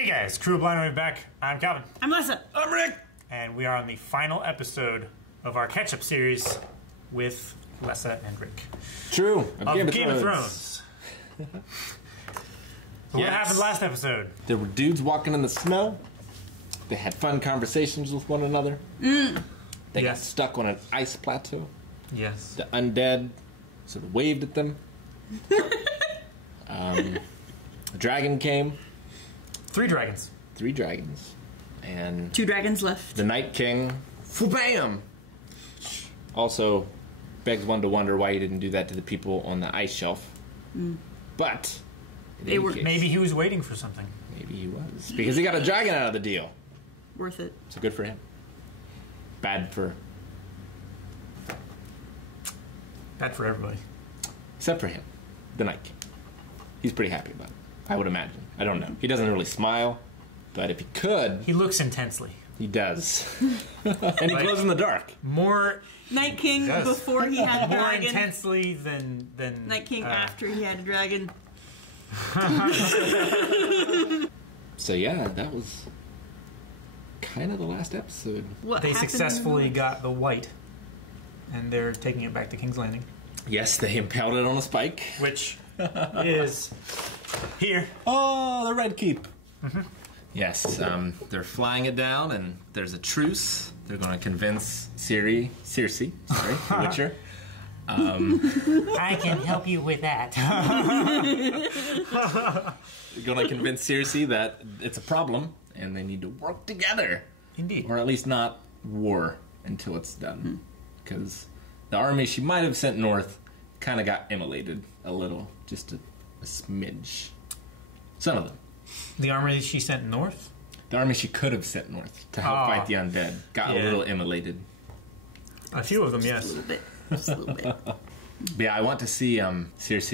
Hey guys, Crew of Blind Wave back. I'm Calvin. I'm Lessa. I'm Rick. And we are on the final episode of our catch-up series with Lessa and Rick. True. Of Game of Thrones. What happened last episode? There were dudes walking in the snow. They had fun conversations with one another. They got stuck on an ice plateau. Yes. The undead sort of waved at them. A dragon came. 3 dragons. 3 dragons. And 2 dragons left. the Night King, bam! Also begs one to wonder why he didn't do that to the people on the ice shelf. But maybe he was waiting for something. Maybe he was. Because he got a dragon out of the deal. Worth it. So good for him. Bad for everybody. except for him, the Night King. He's pretty happy about it, I would imagine. I don't know. He doesn't really smile, but if he could... He looks intensely. He does. And he glows in the dark. More... Night King before he had a more dragon. More intensely than... Night King after he had a dragon. So yeah, that was kind of the last episode. They successfully got the white, and they're taking it back to King's Landing. Yes, they impaled it on a spike. Which is here. Oh, the Red Keep. Yes, they're flying it down, and there's a truce. They're going to convince Circe, the Witcher. I can help you with that. They're going to convince Circe that it's a problem, and they need to work together. Indeed. Or at least not war until it's done. Because the army she might have sent north kind of got immolated a little. Just a smidge. Some of them. The army she sent north? The army she could have sent north to help fight the undead got a little immolated. A few of them, yes. Just a little bit. Just a little bit. But yeah, I want to see Circe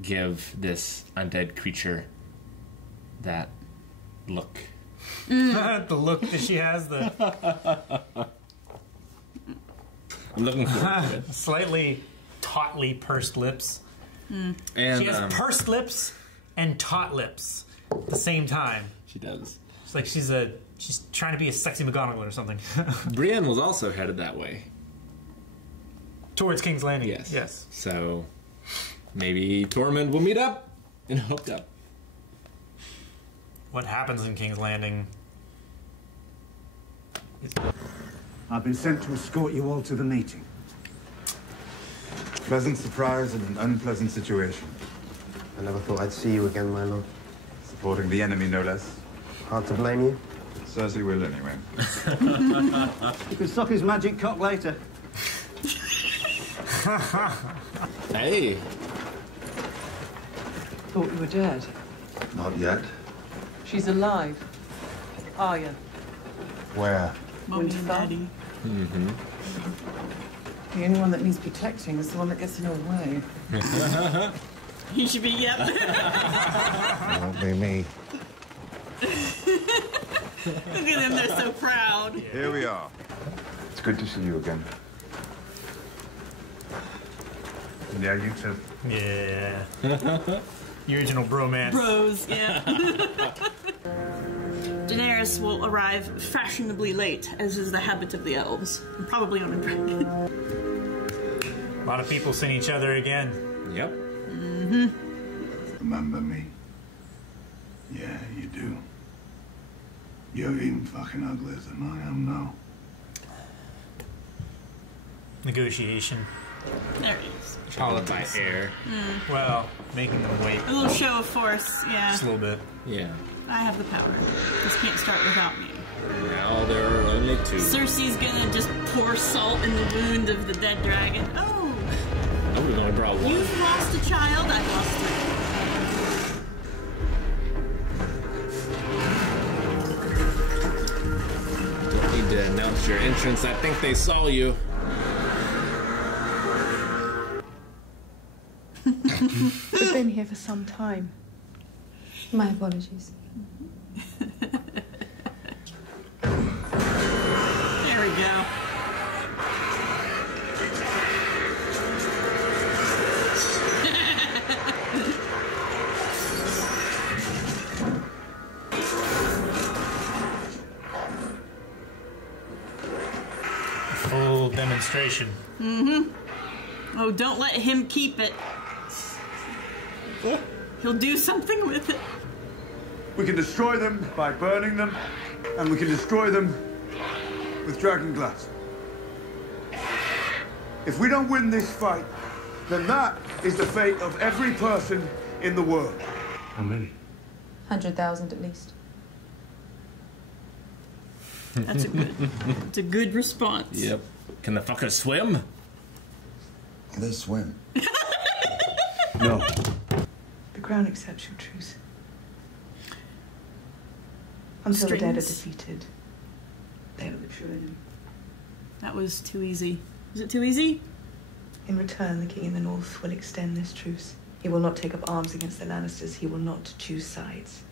give this undead creature that look. The look that she has, I'm looking forward to it. Slightly tautly pursed lips. And she has pursed lips and taut lips at the same time. She does. It's like she's trying to be a sexy McGonagall or something. Brienne was also headed that way. Towards King's Landing. Yes. Yes. So maybe Tormund will meet up and hooked up. What happens in King's Landing? I've been sent to escort you all to the meeting. Pleasant surprise in an unpleasant situation. I never thought I'd see you again, my lord. Supporting the enemy, no less. Hard to blame you. Cersei will, anyway. You can suck his magic cock later. Hey. Thought you were dead. Not yet. She's alive. Are you? Where? Mommy and Daddy. The only one that needs protecting is the one that gets in her way. He should be, yep. Won't be me. Look at them, they're so proud. Here we are. It's good to see you again. Yeah, you too. Yeah. The original bromance. Bros, yeah. Daenerys will arrive fashionably late, as is the habit of the elves. Probably on a dragon. A lot of people seeing each other again. Yep. Remember me? Yeah, you do. You're even fucking uglier than I am now. Negotiation. There he is. Followed by air. Well, making them wait. A little show of force, yeah. Just a little bit. Yeah. I have the power. This can't start without me. Now there are only 2. Cersei's gonna just pour salt in the wound of the dead dragon. Oh! I would have only brought 1. You've lost a child, I've lost 3. Don't need to announce your entrance. I think they saw you. We've been here for some time. My apologies. There we go. demonstration. Oh, don't let him keep it. He'll do something with it. We can destroy them by burning them, and we can destroy them with dragon glass. If we don't win this fight, then that is the fate of every person in the world. How many? 100,000 at least. That's a good response. Yep. Can the fuckers swim? They swim. No. The Crown accepts your truce. Until the dead are defeated, they are the true enemy. That was too easy. Was it too easy? In return, the King in the North will extend this truce. He will not take up arms against the Lannisters. He will not choose sides.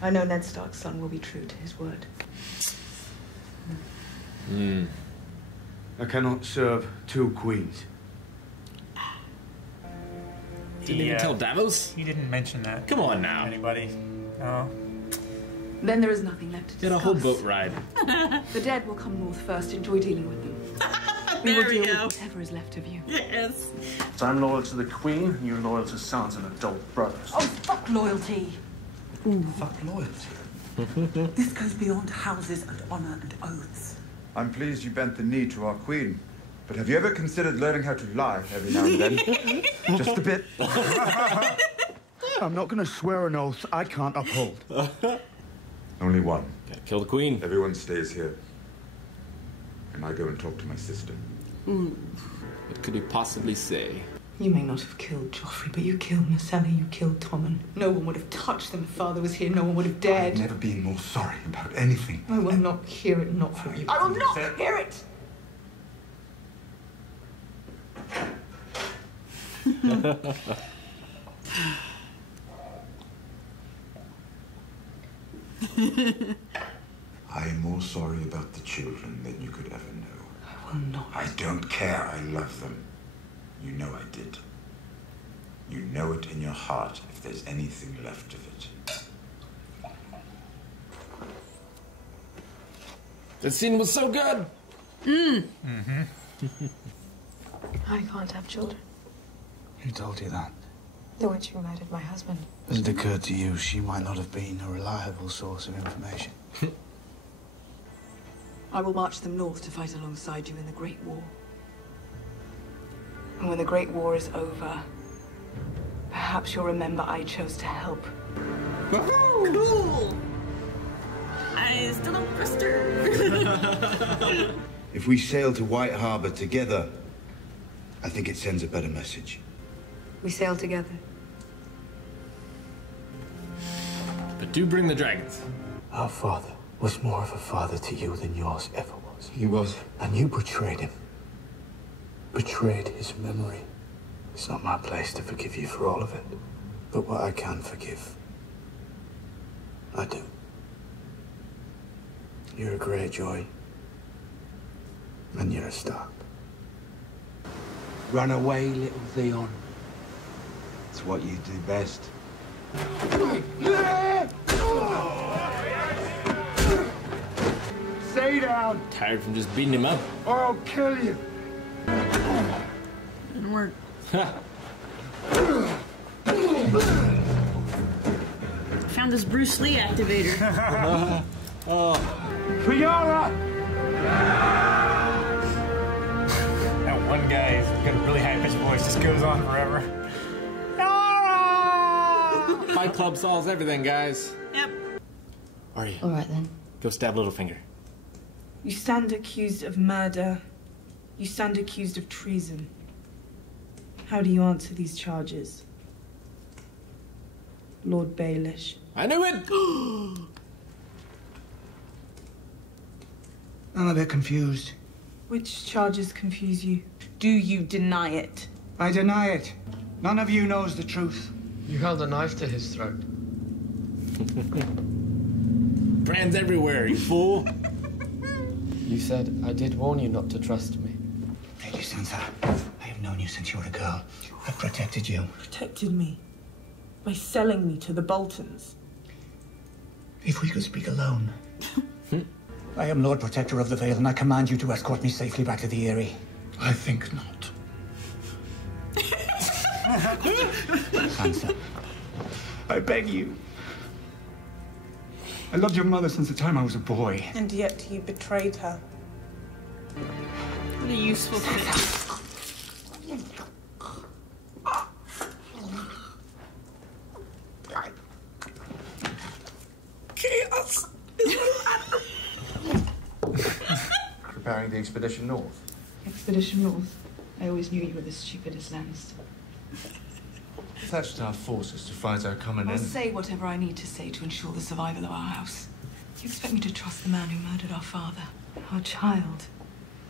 I know Ned Stark's son will be true to his word. I cannot serve two queens. Didn't even tell Davos? He didn't mention that. Come on now. Anybody? No. Then there is nothing left to discuss. Get a whole boat ride. The dead will come north first. Enjoy dealing with them. We will deal go. with whatever is left of you. Yes. So I'm loyal to the Queen, and you're loyal to sons and adult brothers. Oh, fuck loyalty. Fuck loyalty. This goes beyond houses and honour and oaths. I'm pleased you bent the knee to our Queen. But have you ever considered learning how to lie every now and then? Just a bit. I'm not going to swear an oath I can't uphold. Only one. Gotta kill the Queen. Everyone stays here. And I go and talk to my sister. What could he possibly say? You may not have killed Joffrey, but you killed Marcella, you killed Tommen. No one would have touched them if Father was here. No one would have dared. I've never been more sorry about anything. I will not hear it, not from you. I will not hear it! I am more sorry about the children than you could ever know. I will not. I don't care. I love them. You know I did. You know it in your heart if there's anything left of it. That scene was so good. I can't have children. Who told you that? The witch who murdered my husband. Has it occurred to you she might not have been a reliable source of information? I will march them north to fight alongside you in the Great War. And when the Great War is over, perhaps you'll remember I chose to help. Cool. I still don't trust her. If we sail to White Harbor together, I think it sends a better message. We sail together. But do bring the dragons. Our father was more of a father to you than yours ever was. He was. And you betrayed him. Betrayed his memory. It's not my place to forgive you for all of it. But what I can forgive, I do. You're a Greyjoy. And you're a Stark. Run away, little Theon. It's what you do best. Stay down, Tired from just beating him up. or I'll kill you. Didn't work. Found this Bruce Lee activator. Fiora! That one guy who's got a really high-pitched voice just goes on forever. Fight Club solves everything, guys. Yep. Are you? All right then. Go stab Littlefinger. You stand accused of murder. You stand accused of treason. How do you answer these charges? Lord Baelish. I knew it! I'm a bit confused. Which charges confuse you? Do you deny it? I deny it. None of you knows the truth. You held a knife to his throat. Brands everywhere, you fool. You said I did warn you not to trust me. Lady Sansa, I have known you since you were a girl. I've protected you. Protected me by selling me to the Boltons. If we could speak alone. I am Lord Protector of the Vale, and I command you to escort me safely back to the Eyrie. I think not. Answer. I beg you. I loved your mother since the time I was a boy. And yet you betrayed her. What a useful fit. Chaos! Preparing the expedition north. Expedition North. I always knew you were the stupidest Lannister. Attached our forces to fight our common I'll enemy. say whatever I need to say to ensure the survival of our house. You expect me to trust the man who murdered our father? Our child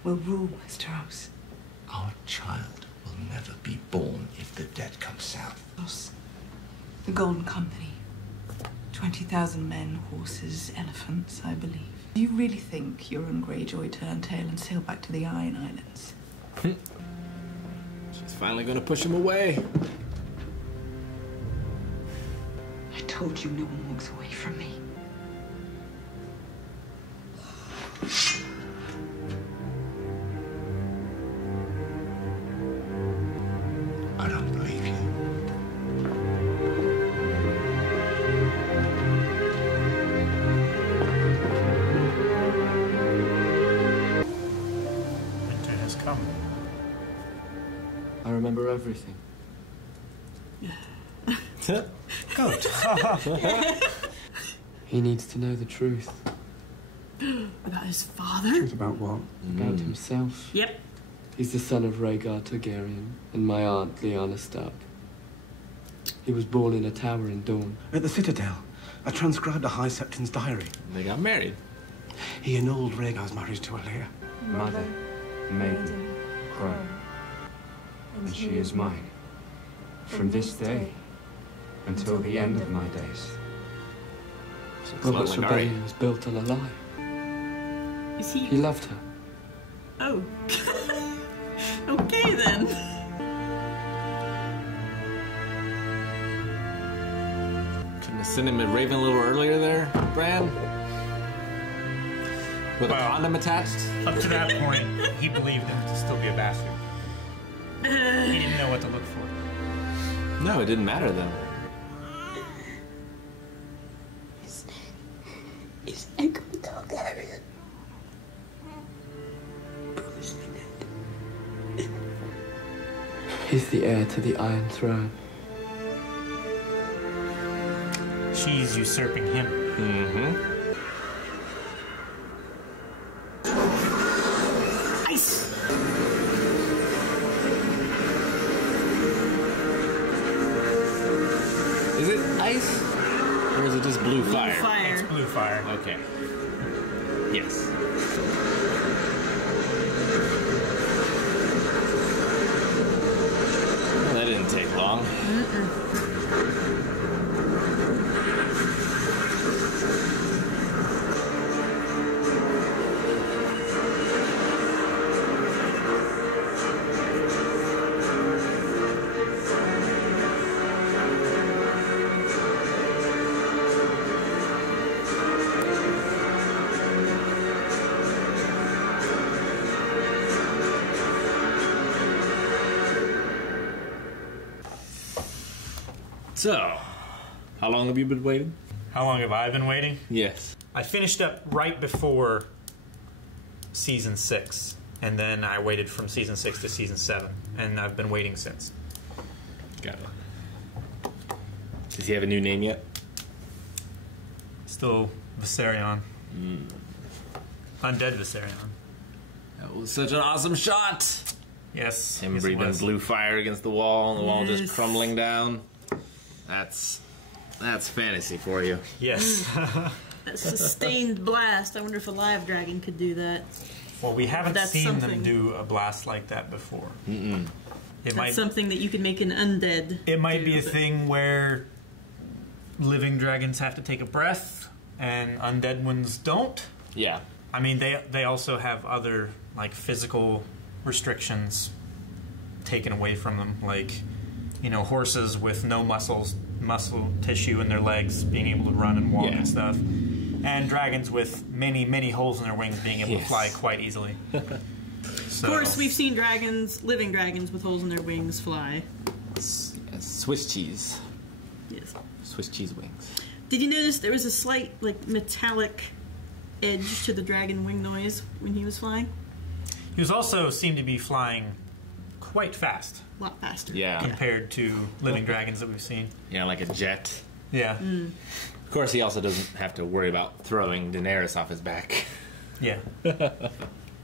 will rule Westeros. Our child will never be born if the dead come south. The Golden Company. 20,000 men, horses, elephants, I believe. Do you really think Euron Greyjoy turned tail and sailed back to the Iron Islands? She's finally gonna push him away. I told you no one walks away from me. I don't believe you. Winter has come. I remember everything. Goat. He needs to know the truth. About his father? Truth about what? About himself. Yep. He's the son of Rhaegar Targaryen and my aunt Lyanna Stark. He was born in a tower in Dorne. At the Citadel, I transcribed a High Septon's diary. They got married. He annulled Rhaegar's marriage to Alia. Mother, maiden, crone. And she is mine. From this day until the end of my days. Robert's rebellion was built on a lie. Is he? He loved her. Oh. Okay then. Couldn't have sent him a raven a little earlier there, Bran? With a condom attached? Up to that point, he believed him to still be a bastard. He didn't know what to look for. No, it didn't matter then. Is Aegon Targaryen. Promise me that. He's the heir to the Iron Throne. She's usurping him. Mm-hmm. Ice! Is it ice? Or is it just blue fire? Blue fire. It's blue fire. Okay. Yes. Well, that didn't take long. So, how long have you been waiting? How long have I been waiting? Yes. I finished up right before season 6, and then I waited from season 6 to season 7, and I've been waiting since. Got it. Does he have a new name yet? Still Viserion. Undead Viserion. That was such an awesome shot! Yes. Him yes, it breathing was. blue fire against the wall, and the wall Yes. just crumbling down. That's fantasy for you. Yes. That sustained blast. I wonder if a live dragon could do that. Well, we haven't That's seen them something. do a blast like that before. Mm-mm. It That's might something that you could make an undead. It might do, be a but- thing where living dragons have to take a breath and undead ones don't. Yeah. I mean, they also have other like physical restrictions taken away from them, like horses with no muscle tissue in their legs being able to run and walk Yeah. and stuff. And dragons with many, many holes in their wings being able to fly quite easily. Of course, we've seen dragons, living dragons with holes in their wings fly. Swiss cheese. Yes. Swiss cheese wings. Did you notice there was a slight, like, metallic edge to the dragon wing noise when he was flying? He was also seemed to be flying quite fast. A lot faster. Yeah. Compared to living dragons that we've seen. Yeah, like a jet. Yeah. Of course, he also doesn't have to worry about throwing Daenerys off his back. Yeah.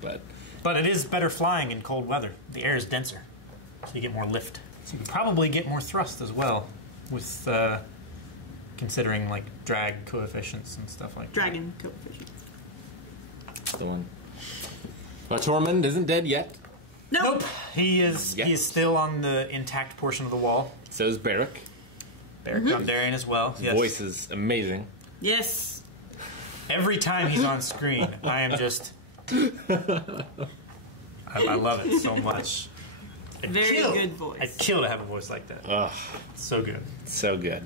But it is better flying in cold weather. The air is denser, so you get more lift. So you can probably get more thrust as well, with considering like drag coefficients and stuff like Dragon coefficients. The one. But Tormund isn't dead yet. Nope. He is still on the intact portion of the wall. So is Beric. Beric Dondarrion as well. His voice is amazing. Yes. Every time he's on screen, I am just... I love it so much. Very good voice. I'd kill to have a voice like that. Ugh. So good. So good.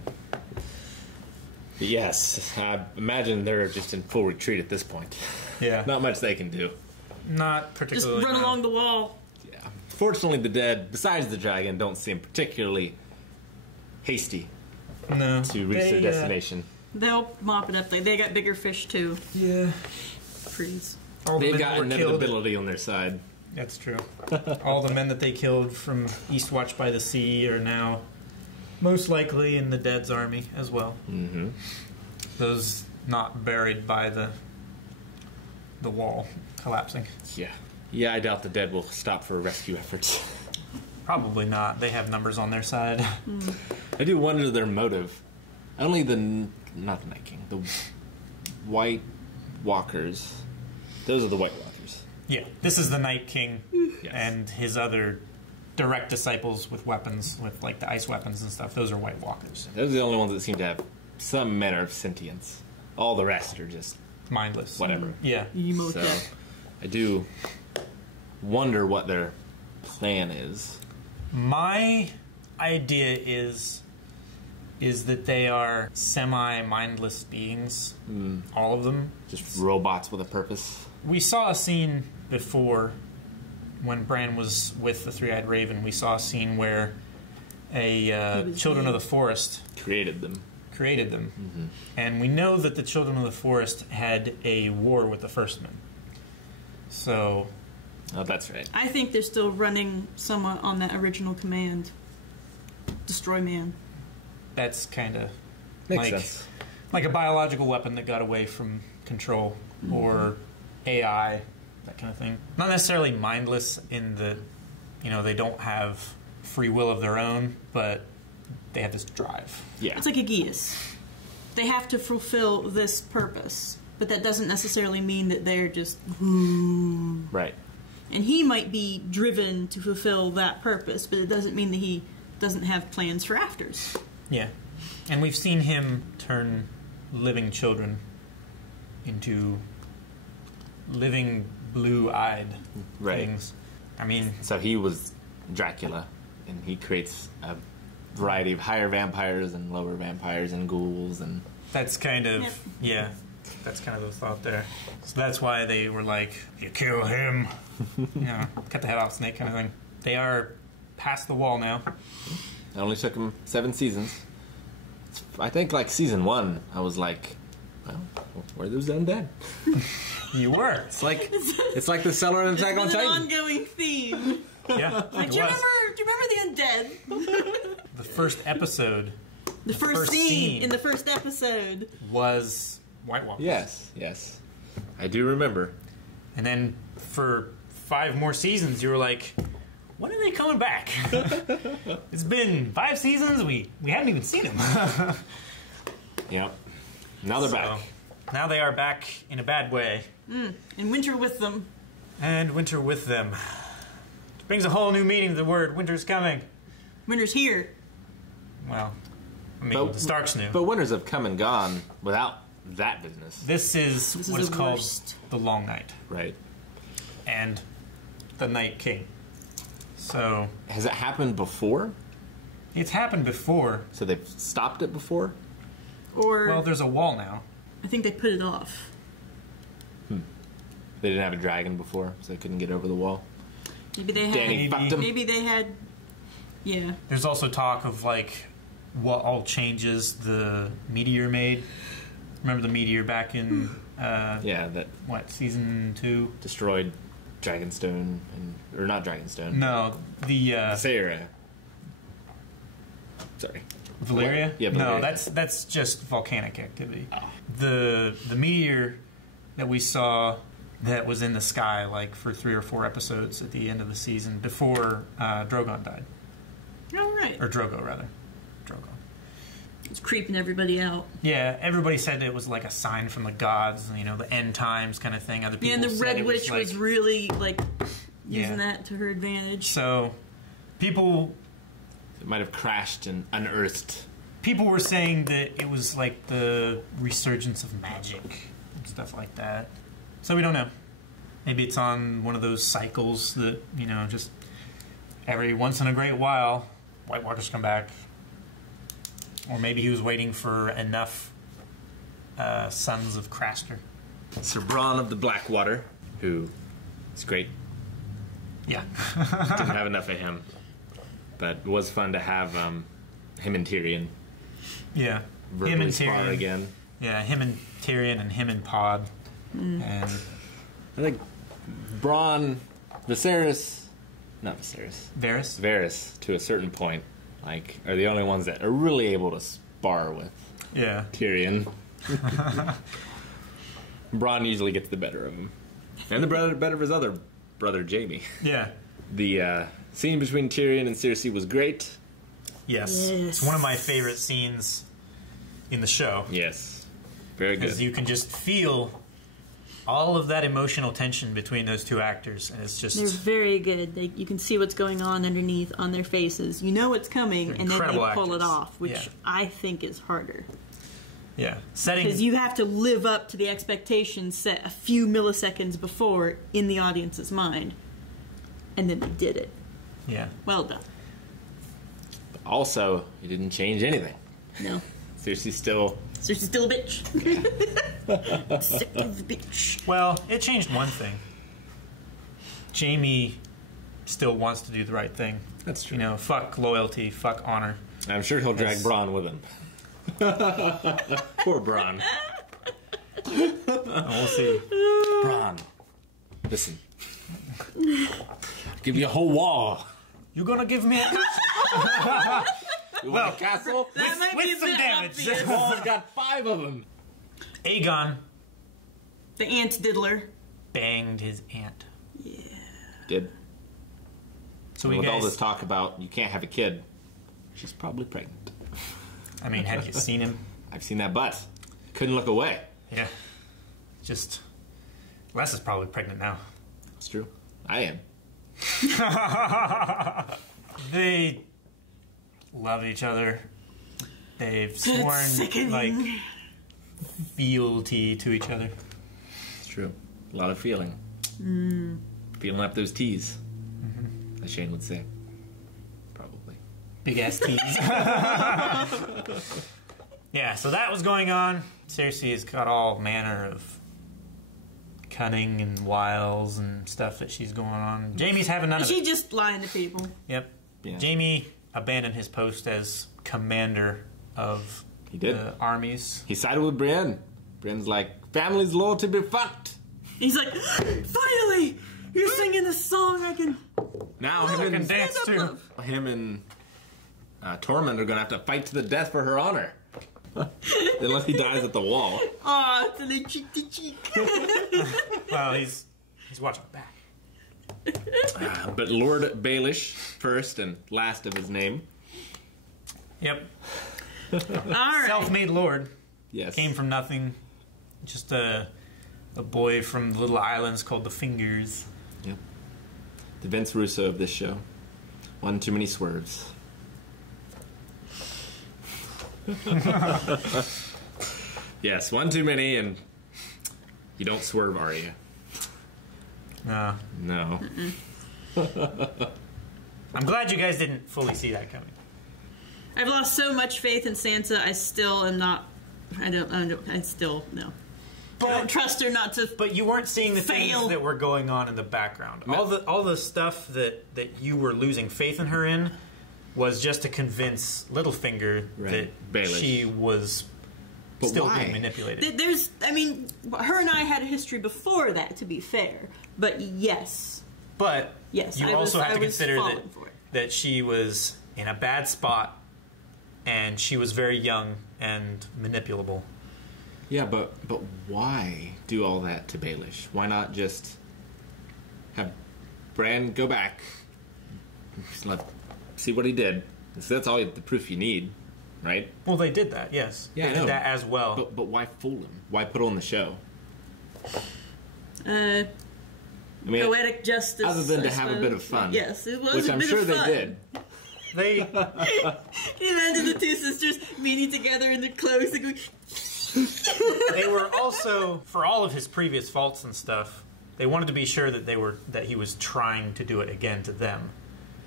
But yes, I imagine they're just in full retreat at this point. Yeah. Not much they can do. Not particularly. Just run along the wall. Yeah. Fortunately, the dead, besides the dragon, don't seem particularly hasty to reach their destination. They'll mop it up. They got bigger fish, too. Yeah. Freeze. They've got inevitability on their side. That's true. All the men that they killed from Eastwatch by the Sea are now most likely in the Dead's army as well. Mm-hmm. Those not buried by the wall collapsing. Yeah. Yeah, I doubt the Dead will stop for rescue efforts. Probably not. They have numbers on their side. I do wonder their motive. Only not the Night King, the White Walkers. Those are the White Walkers. Yeah, this is the Night King and his other direct disciples with weapons, with like the ice weapons and stuff. Those are White Walkers. Those are the only ones that seem to have some manner of sentience. All the rest are just mindless. Whatever. Yeah. So I do wonder what their plan is. My idea is that they are semi-mindless beings. All of them. Just robots with a purpose. We saw a scene before when Bran was with the Three-Eyed Raven. We saw a scene where a Children of the Forest created them. Mm-hmm. And we know that the Children of the Forest had a war with the First Men. So... Oh, that's right. I think they're still running somewhat on that original command. Destroy man. That's kind of makes sense. Like a biological weapon that got away from control, or AI, that kind of thing. Not necessarily mindless in the, they don't have free will of their own, but they have this drive. Yeah, it's like a geas. They have to fulfill this purpose, but that doesn't necessarily mean that they're just right. And he might be driven to fulfill that purpose, but it doesn't mean that he doesn't have plans for afters. Yeah. And we've seen him turn living children into living blue-eyed things. I mean... So he was Dracula, and he creates a variety of higher vampires and lower vampires and ghouls and... That's kind of... Yeah. That's kind of the thought there. So that's why they were like, you kill him. Cut the head off snake kind of thing. They are past the wall now. It only took them 7 seasons. I think, like, season 1, I was like, well, where are those undead? You were. It's like the Cellar and Attack on Titan. It's an ongoing theme. Yeah, like, do you remember the undead? The first episode. The first scene in the first episode was White Walkers. Yes. I do remember. And then for 5 more seasons, you were like, when are they coming back? It's been 5 seasons. We haven't even seen them. Yep. Now they're back. Now they are back in a bad way. And winter with them. And winter with them. Which brings a whole new meaning to the word winter's coming. Winter's here. Well, I mean, the Starks knew. But winters have come and gone without that business. This is what is called the Long Night. Right. And the Night King. So... Has it happened before? It's happened before. So they've stopped it before? Or... Well, there's a wall now. I think they put it off. They didn't have a dragon before, so they couldn't get over the wall. Maybe they had. Danny fucked him. Maybe they had. Yeah. There's also talk of like what all changes the meteor made. Remember the meteor back in season 2? Destroyed Dragonstone or not Dragonstone. No, the Sarah. Sorry. Valeria? Yeah, Valeria. No, that's just volcanic activity. Oh. The meteor that we saw that was in the sky like for 3 or 4 episodes at the end of the season before Drogon died. Oh, right. Or Drogo, rather. Drogo. It's creeping everybody out. Yeah, everybody said it was like a sign from the gods, you know, the end times kind of thing. Other people and the said Red it Witch was really like using that to her advantage. So, people... It might have crashed and unearthed. People were saying that it was like the resurgence of magic and stuff like that. So we don't know. Maybe it's on one of those cycles that, you know, just every once in a great while, White Walkers come back. Or maybe he was waiting for enough sons of Craster. Sir Bronn of the Blackwater, who is great. Yeah. Didn't have enough of him. But it was fun to have him and Tyrion. Yeah. Verbally him and spar Tyrion again. Yeah, him and Tyrion and him and Pod. And I think Bronn, Varys, to a certain point, like, are the only ones that are really able to spar with. Yeah. Tyrion. Bronn usually gets the better of him. And the better of his other brother, Jaime. Yeah. The scene between Tyrion and Cersei was great. Yes. It's one of my favorite scenes in the show. Yes. Very good. Because you can just feel all of that emotional tension between those two actors, and it's just... They're very good. You can see what's going on underneath on their faces. You know what's coming, and then they pull it off, which I think is harder. Yeah. Because you have to live up to the expectations set a few milliseconds before in the audience's mind. And then they did it. Yeah. Well done. But also, you didn't change anything. No. Cersei's still a bitch. Sick of the bitch. Well, it changed one thing. Jaime still wants to do the right thing. That's true. You know, fuck loyalty, fuck honor. I'm sure he'll drag Bronn with him. Poor Bronn. We'll see. Bronn, listen. Give me a whole wall. You're gonna give me a castle? You want a castle? With some damage. This wall's got 5 of them. Aegon. The ant diddler. Banged his aunt. Yeah. Did. So with all this talk about you can't have a kid, she's probably pregnant. I mean, have you seen him? I've seen that butt. Couldn't look away. Yeah. Just... Les is probably pregnant now. It's true. I am. They love each other. They've sworn, like, fealty to each other. It's true. A lot of feeling. Feeling up those T's, as Shane would say. Probably. Big ass T's. Yeah, so that was going on. Cersei has got all manner of cunning and wiles and stuff that she's going on. Jaime's having none of it. She's just lying to people. Yep. Yeah. Jaime abandoned his post as commander of the armies. He sided with Brienne. Brienne's like, family's loyalty be fucked. He's like, finally! You're singing a song I can... Now him and dance too. Him and Tormund are going to have to fight to the death for her honor. Unless he dies at the wall. Aw, it's a cheek to cheek. Well, he's watching back. But Lord Baelish, first and last of his name. Yep. All right. Self-made lord. Yes. Came from nothing. Just a boy from the little islands called the Fingers. Yep. The Vince Russo of this show. One too many swerves. Yes, one too many, and you don't swerve, are you? No. No. I'm glad you guys didn't fully see that coming. I've lost so much faith in Sansa, I still am not I still no. But I don't trust her not to. But you weren't seeing the fail. things that were going on in the background. All the stuff that you were losing faith in her in was just to convince Littlefinger that Baelish. she was still being manipulated. Her and I had a history before that, to be fair. But yes. But yes, you also have to consider that she was in a bad spot, and she was very young and manipulable. Yeah, but why do all that to Baelish? Why not just have Bran go back, see what he did? So that's all the proof you need, right? Well, they did that, yes. Yeah, they did that as well. But why fool him? Why put on the show? Poetic justice. Other than to have a bit of fun. Yes, it was which a I'm bit sure of they fun. did. They imagine the two sisters meeting together in their clothes and going. They were also, for all of his previous faults and stuff, they wanted to be sure that he was trying to do it again to them.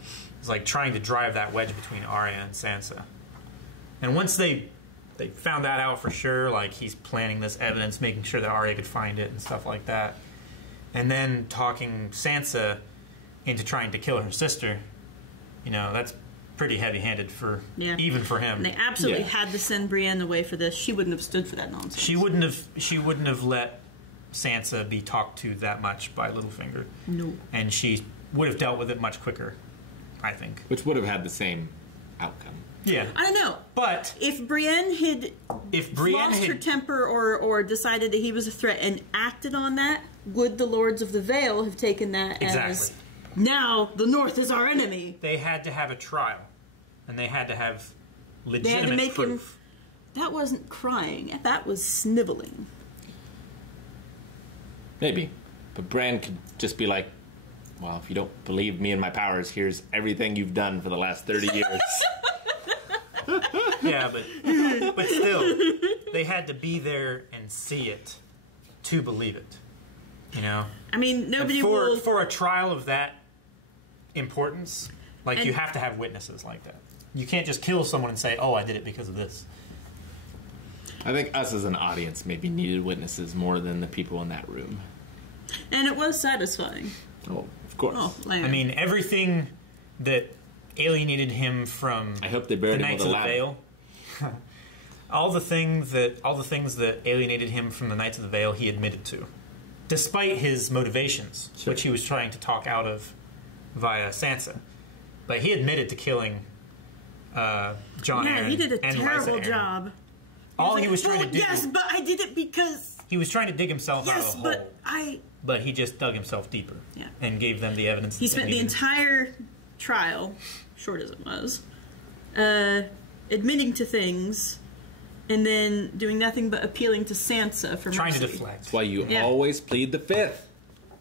It was like trying to drive that wedge between Arya and Sansa. And once they found that out for sure, like he's planning this evidence, making sure that Arya could find it and stuff like that, and then talking Sansa into trying to kill her sister, that's pretty heavy-handed even for him. And they absolutely had to send Brienne away for this. She wouldn't have stood for that nonsense. She wouldn't have let Sansa be talked to that much by Littlefinger. No. And she would have dealt with it much quicker, I think. Which would have had the same outcome. Yeah. I don't know. But if Brienne had lost her temper or decided that he was a threat and acted on that, would the Lords of the Vale have taken that as now the North is our enemy? They had to have a trial. And they had to have legitimate they had to make proof. That wasn't crying. That was sniveling. Maybe. But Bran could just be like, well, if you don't believe me and my powers, here's everything you've done for the last 30 years. Yeah, but still, they had to be there and see it to believe it. I mean, nobody will... For a trial of that importance, you have to have witnesses like that. You can't just kill someone and say, oh, I did it because of this. I think us as an audience maybe needed witnesses more than the people in that room. And it was satisfying. Oh, of course. Oh, I mean, everything that alienated him from I hope they buried the him Knights with of a the Vale. all the things that alienated him from the Knights of the Vale, he admitted to, despite his motivations, which he was trying to talk out of via Sansa. But he admitted to killing Jon Arryn. Yeah, he did a and terrible Lysa Arryn. job. All he was trying to do. Yes, but I did it because. He was trying to dig himself out of a hole. But he just dug himself deeper. Yeah. And gave them the evidence. He spent the entire trial, short as it was, admitting to things, and then doing nothing but appealing to Sansa for trying mercy. to deflect. That's why you always plead the fifth.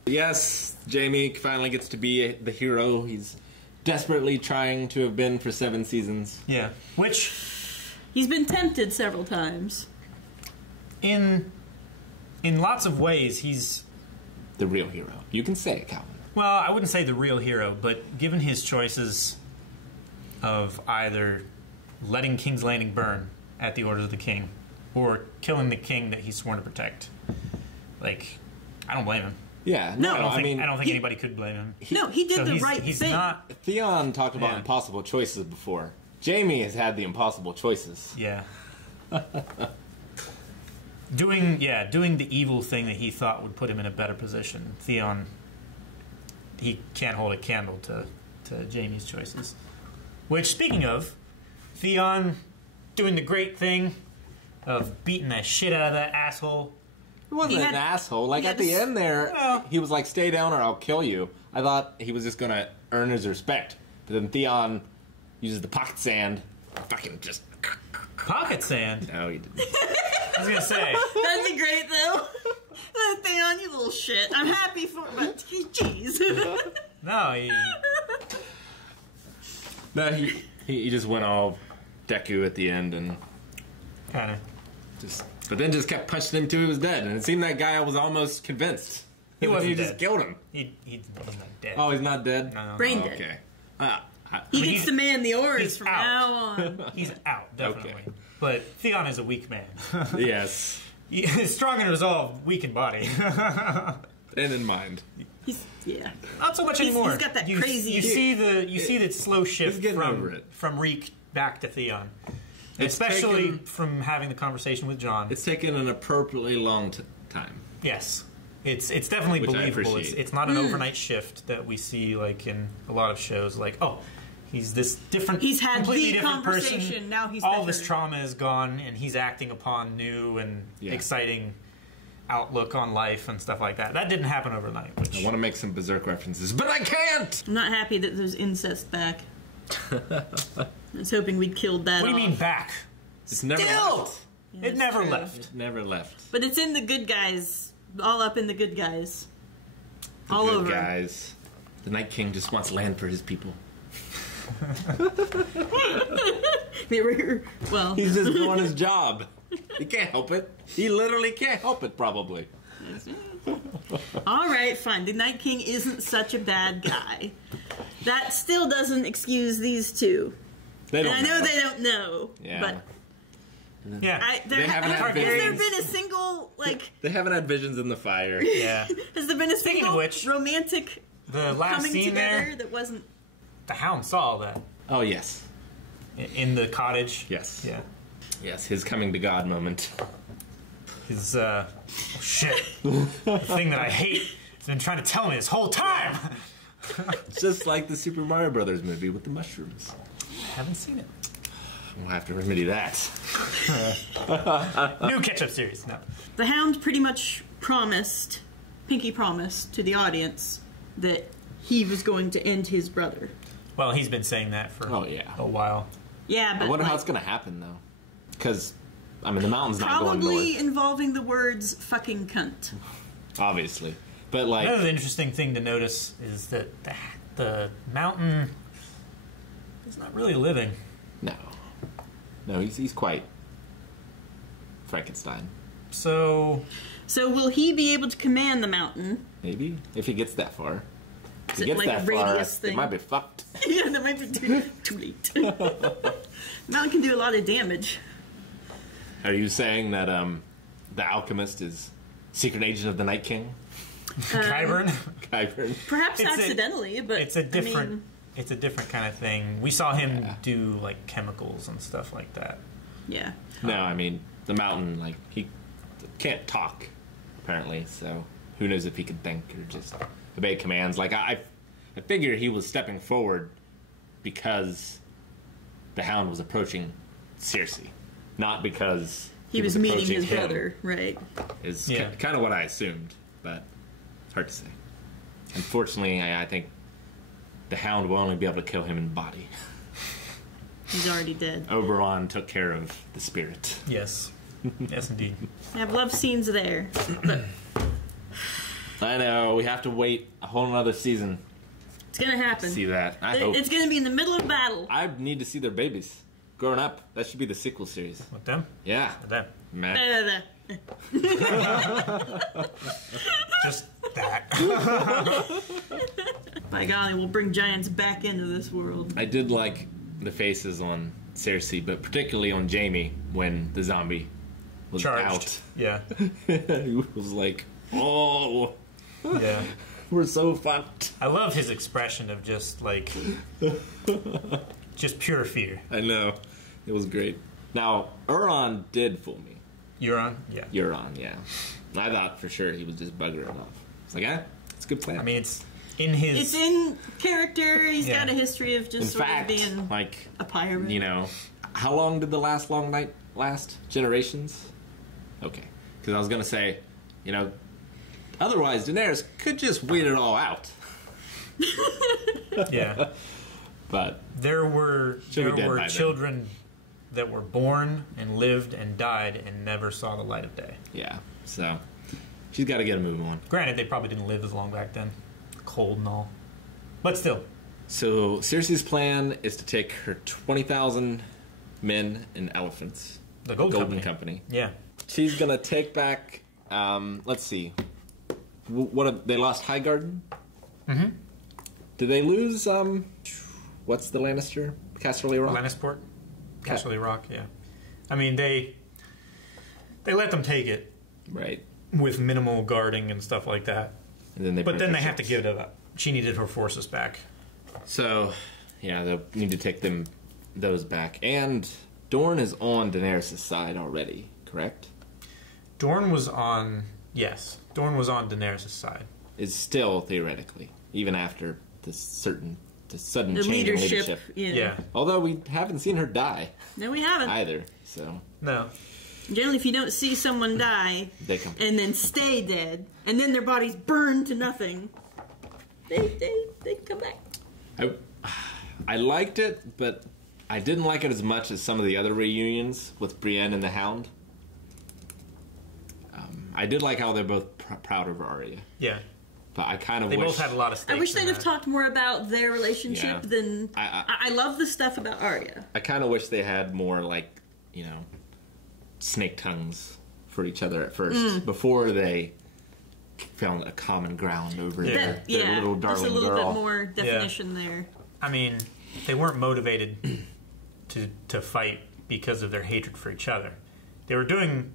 Yes, Jaime finally gets to be the hero he's desperately trying to have been for 7 seasons. Yeah. Which... He's been tempted several times. In lots of ways, he's... the real hero. You can say it, Calvin. Well, I wouldn't say the real hero, but given his choices of either letting King's Landing burn at the orders of the king or killing the king that he's sworn to protect, I don't blame him. Yeah, I don't think anybody could blame him. He did the right thing. Theon talked about impossible choices before. Jaime has had the impossible choices. Yeah. doing the evil thing that he thought would put him in a better position. Theon, he can't hold a candle to Jaime's choices. Which, speaking of, Theon doing the great thing of beating the shit out of that asshole. He wasn't an asshole. At the end there, he was like, stay down or I'll kill you. I thought he was just going to earn his respect. But then Theon uses the pocket sand. Fucking just... Pocket sand? No, he didn't. I was going to say. That'd be great, though. Theon, you little shit. I'm happy for it, but jeez. No, he just went all Deku at the end and... kind of... But then just kept punching him till he was dead. And it seemed that guy was almost convinced. He wasn't dead. Just killed him. He wasn't dead. Oh, he's not dead? No. Brain dead. Okay. He gets to man the oars from now on. He's out, definitely. but Theon is a weak man. Yes. He is strong in resolve, weak in body. And in mind. Yeah. Not so much anymore. He's got that crazy... You see the slow shift from Reek back to Theon. Especially from having the conversation with Jon. It's taken an appropriately long time. Yes. It's definitely believable. It's not an overnight shift that we see like in a lot of shows. Like, oh, he's this different, he's had completely the different conversation. Person. Now he's all better. of his trauma is gone, and he's acting upon new and exciting outlook on life and stuff like that. That didn't happen overnight. I want to make some Berserk references, but I can't. I'm not happy that there's incest back. I was hoping we'd killed that. What do you mean back? It's never left. Yeah, it never true. left. It never left. But it's in the good guys. All up in the good guys. The all good over. Guys. The Night King just wants land for his people. Well, he's just doing his job. He can't help it. He literally can't help it, probably. All right, fine. The Night King isn't such a bad guy. That still doesn't excuse these two. They don't and I know know. they don't know. Yeah. But yeah. has there been a single, like... They haven't had visions in the fire. Yeah. Has there been a single romantic the last coming scene together there, that wasn't... The Hound saw all that. Oh, yes. In the cottage. Yes. Yeah. Yes, his coming to God moment. His, oh shit. The thing that I hate has been trying to tell me this whole time! It's just like the Super Mario Brothers movie with the mushrooms. I haven't seen it. We'll have to remedy that. New catch-up series. No. The Hound pretty much promised, Pinky promised to the audience that he was going to end his brother. Well, he's been saying that for a while. Yeah, but I wonder how it's going to happen, though. Because, I mean, the mountain's not going north. Probably involving the words fucking cunt. Obviously. But, like... Another interesting thing to notice is that the mountain is not really living. No. No, he's quite Frankenstein. So will he be able to command the mountain? Maybe. If he gets that far. If he Is it gets like that a far, radius thing? it might be fucked. Yeah, that might be too late. Mountain can do a lot of damage. Are you saying that the alchemist is secret agent of the Night King? Qyburn? Qyburn. Perhaps accidentally, but it's a different it's a different kind of thing. We saw him do like chemicals and stuff like that. Yeah. No, I mean the mountain, like he can't talk apparently, so who knows if he could think or just obey commands. Like I figure he was stepping forward because the Hound was approaching Cersei, not because he was meeting his him, brother, right? Is kind of what I assumed, but hard to say. Unfortunately, I think the Hound will only be able to kill him in body. He's already dead. Oberon took care of the spirit. Yes. Yes, indeed. I have love scenes there, but I know, we have to wait a whole nother season. It's gonna happen. See that. I hope. It's gonna be in the middle of battle. I need to see their babies growing up. That should be the sequel series. With them? Yeah. With them. Man. Just that. By golly, we'll bring giants back into this world. I did like the faces on Cersei, but particularly on Jaime when the zombie was out. Yeah. He was like, oh. Yeah. We're so fucked. I love his expression of just like, just pure fear. I know. It was great. Now, Euron did fool me. Euron? Yeah. Euron, yeah. I thought for sure he was just buggering off. It's like, it's a good plan. I mean, it's in his... It's in character. He's got a history of just in fact, of being like, a pirate. You know, how long did the last long night last? Generations? Okay. Because I was going to say, you know, otherwise Daenerys could just wait it all out. Yeah. But there were children that were born and lived and died and never saw the light of day. Yeah. So she's got to get a move on. Granted, they probably didn't live as long back then. Cold and all. But still. So Cersei's plan is to take her 20,000 men and elephants. The Golden Company. Yeah. She's going to take back, let's see. They lost Highgarden? Mm-hmm. Did they lose, what's the Lannister? Casterly Rock? Lannisport? Casterly Rock, yeah. I mean, they let them take it. Right. With minimal guarding and stuff like that. And then they have to give it up. She needed her forces back. So, yeah, they'll need to take those back. And Dorne is on Daenerys' side already, correct? Dorne was on Daenerys' side. Is still, theoretically, even after the sudden change in leadership. Yeah. Although we haven't seen her die. No, we haven't. Either, so. No. Generally, if you don't see someone die they come. And then stay dead, and then their bodies burn to nothing, they come back. I liked it, but I didn't like it as much as some of the other reunions with Brienne and the Hound. I did like how they're both proud of Arya. Yeah. But I kind of wish... They both had a lot of stakes. I wish they'd have talked more about their relationship than... I love the stuff about Arya. I kind of wish they had more, snake tongues for each other at first, before they found a common ground over their little darling girl. Just a little bit more definition there. I mean, they weren't motivated to fight because of their hatred for each other. They were doing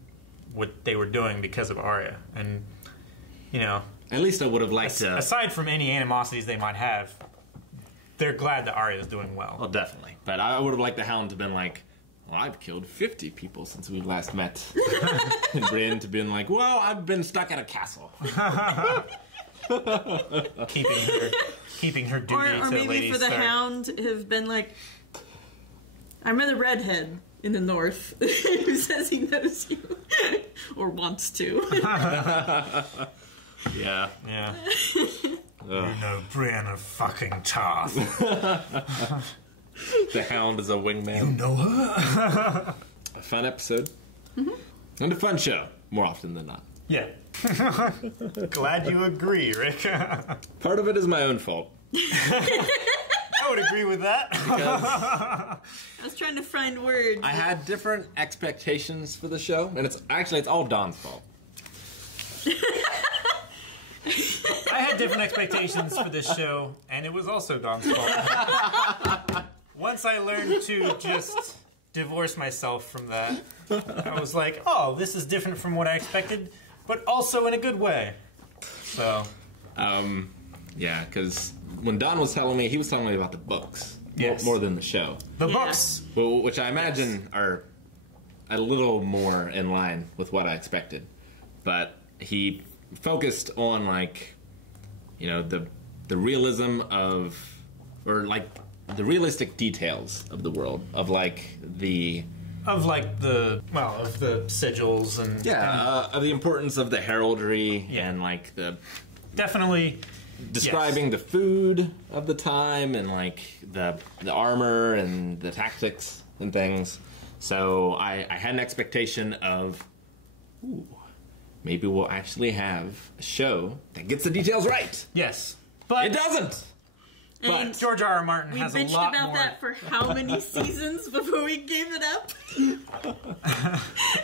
what they were doing because of Arya, and at least I would have liked to. Aside from any animosities they might have, they're glad that Arya is doing well. Well, definitely, but I would have liked the Hound to have been like, well, I've killed 50 people since we last met, and Brienne to been like, well, I've been stuck at a castle, keeping her duty or to maybe Lady for the Stark. Hound have been like, I'm a redhead in the north who says he knows you or wants to. Yeah. You know Brienne of fucking Tarth. The Hound is a wingman. You know her? A fun episode. And a fun show, more often than not. Yeah. Glad you agree, Rick. Part of it is my own fault. I would agree with that. I was trying to find words. I had different expectations for the show, and it's all Don's fault. I had different expectations for this show, and it was also Don's fault. Once I learned to just divorce myself from that, I was like, oh, this is different from what I expected, but also in a good way. So... yeah, because when Don was telling me, he was telling me about the books. Yes. More than the show. The books! Well, which I imagine are a little more in line with what I expected. But he focused on, the realism of... or, the realistic details of the world. Of the sigils and... Yeah, of the importance of the heraldry and, the... Definitely... Describing the food of the time and the armor and the tactics and things. So I had an expectation of, maybe we'll actually have a show that gets the details right. Yes, but it doesn't. And but George R. R. Martin has a lot more. We bitched about that for how many seasons before we gave it up?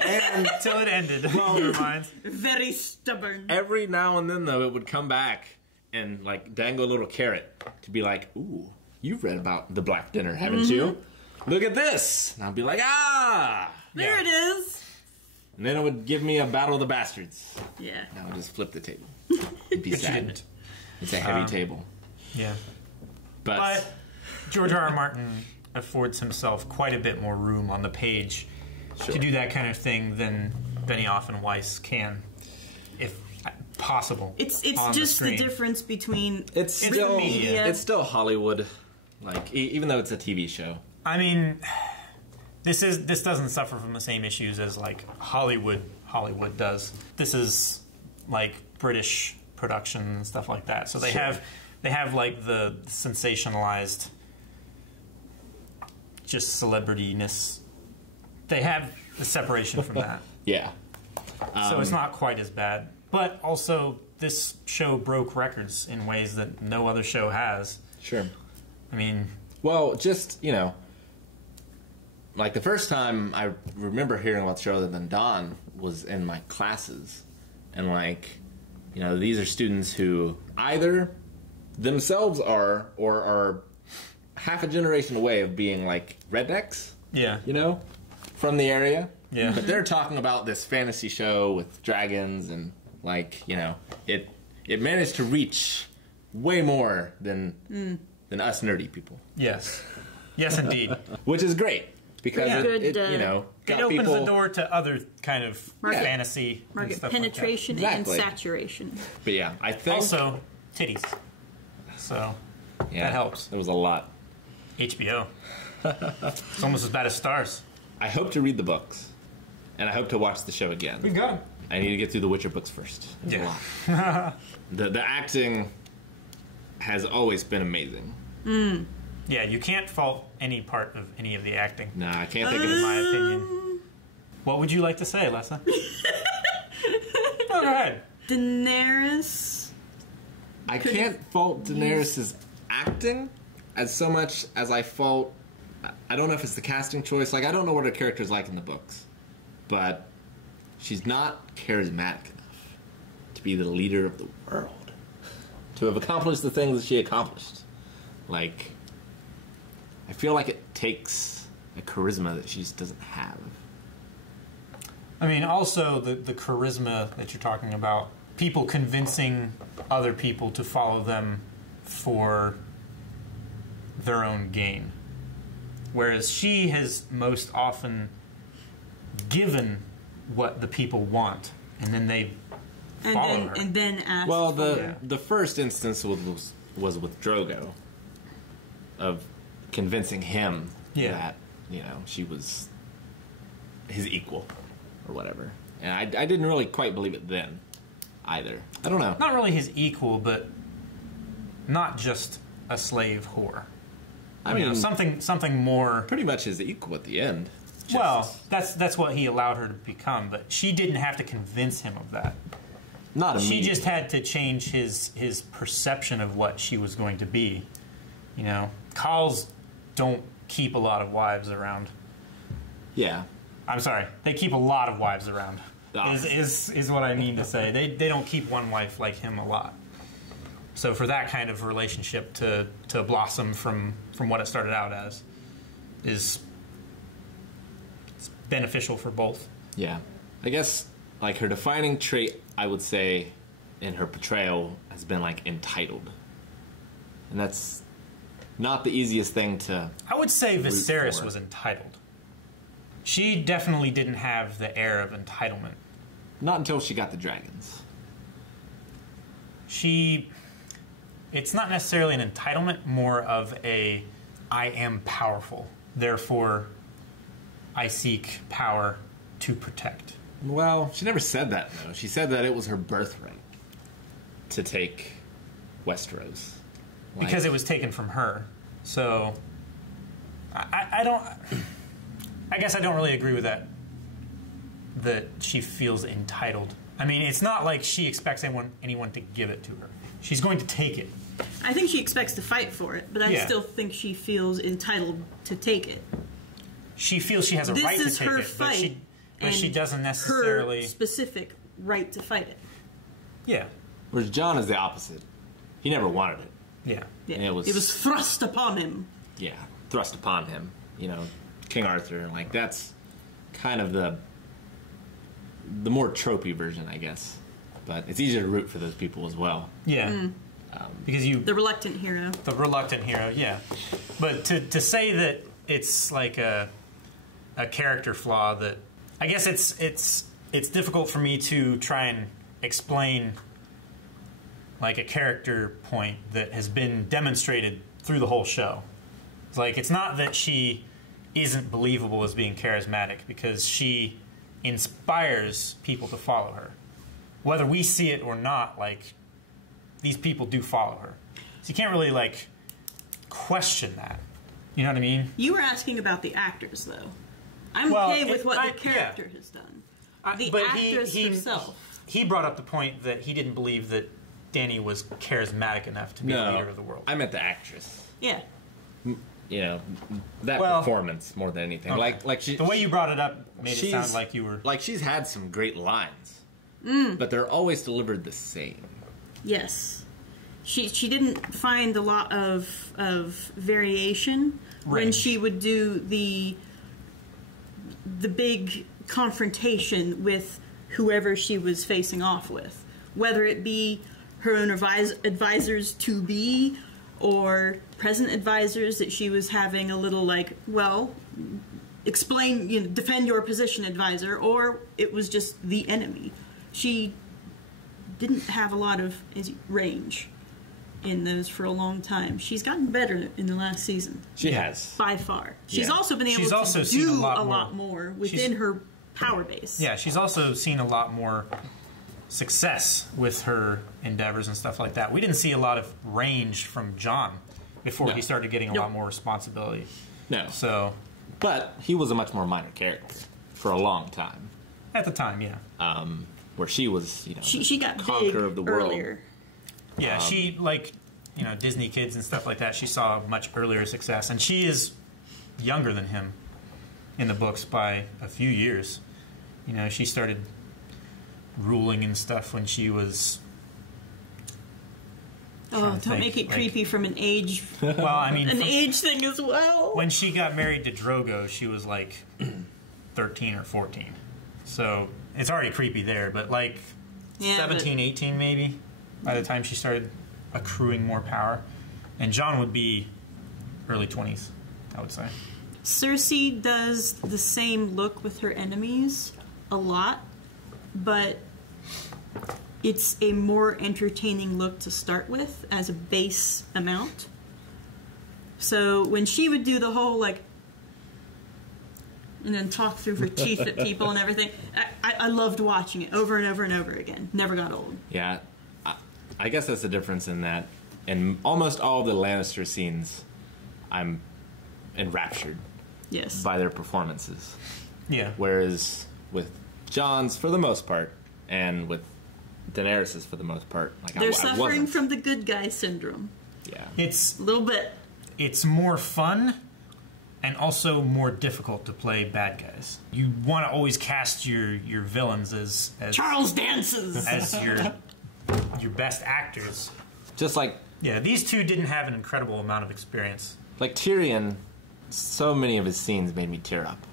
And until it ended. In your minds. Very stubborn. Every now and then, though, it would come back and dangle a little carrot to be like, ooh, you've read about the Black Dinner, haven't you? Look at this. And I'll be like, there it is. And then it would give me a Battle of the Bastards. Yeah. Now I just flip the table. It'd be sad. It's a heavy table. Yeah. But George R. R. Martin affords himself quite a bit more room on the page to do that kind of thing than Benioff and Weiss can, if possible. It's just the difference between it's still media. It's still Hollywood, even though it's a TV show. I mean, this doesn't suffer from the same issues as Hollywood does. This is British production and stuff like that. So they have the sensationalized just celebrityness. They have the separation from that. Yeah. So it's not quite as bad. But also, this show broke records in ways that no other show has. Sure. I mean... Well, just, the first time I remember hearing about the show other than Don was in my classes. And, these are students who either themselves are or are half a generation away of being, rednecks. Yeah. from the area. Yeah. But they're talking about this fantasy show with dragons and, like, you know, it managed to reach way more than us nerdy people. Yes. Yes, indeed. Which is great. Because it you know, it opens the door to other kind of fantasy market and stuff penetration like that. and saturation. But yeah, I think also titties. So that helps. There was a lot. HBO. It's almost as bad as Stars. I hope to read the books, and I hope to watch the show again. We've got them. I need to get through the Witcher books first. There's a lot. The acting has always been amazing. Yeah, you can't fault any part of any of the acting. No, I can't think of it. In my opinion. What would you like to say, Lessa? Go ahead. Daenerys. I can't fault Daenerys' acting as so much as I fault... I don't know if it's the casting choice. Like, I don't know what her character's like in the books. But she's not charismatic enough to be the leader of the world. To have accomplished the things that she accomplished. Like... I feel like it takes a charisma that she just doesn't have. I mean, also the charisma that you're talking about, people convincing other people to follow them for their own gain. Whereas she has most often given what the people want, and then they follow her. And then ask. Well, the first instance was with Drogo, of convincing him that, you know, she was his equal or whatever. And I didn't really quite believe it then either. I don't know. Not really his equal, but not just a slave whore. I mean, something more. Pretty much his equal at the end. Well, that's what he allowed her to become, but she didn't have to convince him of that. Not She just had to change his perception of what she was going to be. You know, Khals don't keep a lot of wives around. Yeah. I'm sorry. They keep a lot of wives around. Is what I mean to say. They don't keep one wife like him a lot. So for that kind of relationship to blossom from what it started out as it's beneficial for both. Yeah. I guess, like, her defining trait, I would say, in her portrayal has been, like, entitled. And that's not the easiest thing to... I would say Viserys was entitled. She definitely didn't have the air of entitlement. Not until she got the dragons. It's not necessarily an entitlement, more of a, I am powerful, therefore I seek power to protect. Well, she never said that, though. She said that it was her birthright to take Westeros. Because it was taken from her. So, I don't... I guess I don't really agree with that. That she feels entitled. I mean, it's not like she expects anyone to give it to her. She's going to take it. I think she expects to fight for it, but I still think she feels entitled to take it. She feels she has a right to take it, but she doesn't necessarily... Her specific right to fight it. Yeah. Whereas Jon is the opposite. He never wanted it. Yeah. And it was thrust upon him. Yeah, thrust upon him. You know, King Arthur, like, that's kind of the more tropey version, I guess. But it's easier to root for those people as well. Yeah. Because the reluctant hero. The reluctant hero, yeah. But to say that it's like a character flaw, that I guess it's difficult for me to try and explain like a character point that has been demonstrated through the whole show. It's like, it's not that she isn't believable as being charismatic, because she inspires people to follow her. Whether we see it or not, like, these people do follow her. So you can't really, like, question that. You know what I mean? You were asking about the actors, though. I'm okay with what the character has done. The actress herself. He brought up the point that he didn't believe that Dany was charismatic enough to be the leader of the world. I meant the actress. Yeah. You know, that performance more than anything. Okay. Like she, the way you brought it up made it sound like you were... Like, she's had some great lines, but they're always delivered the same. Yes. She didn't find a lot of variation when she would do the big confrontation with whoever she was facing off with, whether it be her own advisors to be or present advisors that she was having a little like, well, explain, defend your position, advisor, or it was just the enemy. She didn't have a lot of range in those for a long time. She's gotten better in the last season. She has. By far. She's also been able to do a lot more within her power base. Yeah, she's also seen a lot more success with her endeavors and stuff like that. We didn't see a lot of range from John before he started getting a lot more responsibility. No. So, but he was a much more minor character for a long time. At the time, yeah. Where she was, she got conqueror big of the world. Earlier. Yeah, she, like, Disney kids and stuff like that, she saw much earlier success. And she is younger than him in the books by a few years. She started ruling and stuff when she was... Oh, don't make it creepy from an age... Well, I mean... an age thing as well. When she got married to Drogo, she was like 13 or 14. So it's already creepy there, but like 17, 18 maybe, by the time she started accruing more power. And John would be early 20s, I would say. Cersei does the same look with her enemies a lot, but it's a more entertaining look to start with as a base amount. So when she would do the whole like, and then talk through her teeth at people and everything, I loved watching it over and over and over again. Never got old. Yeah, I guess that's the difference in that. In almost all of the Lannister scenes, I'm enraptured by their performances. Yeah. Whereas with Jon's, for the most part, and with Daenerys's, for the most part, like they're suffering from the good guy syndrome. Yeah, it's a little bit. It's more fun, and also more difficult to play bad guys. You want to always cast your villains as Charles Dances as your best actors. Just like these two didn't have an incredible amount of experience. Like Tyrion, so many of his scenes made me tear up.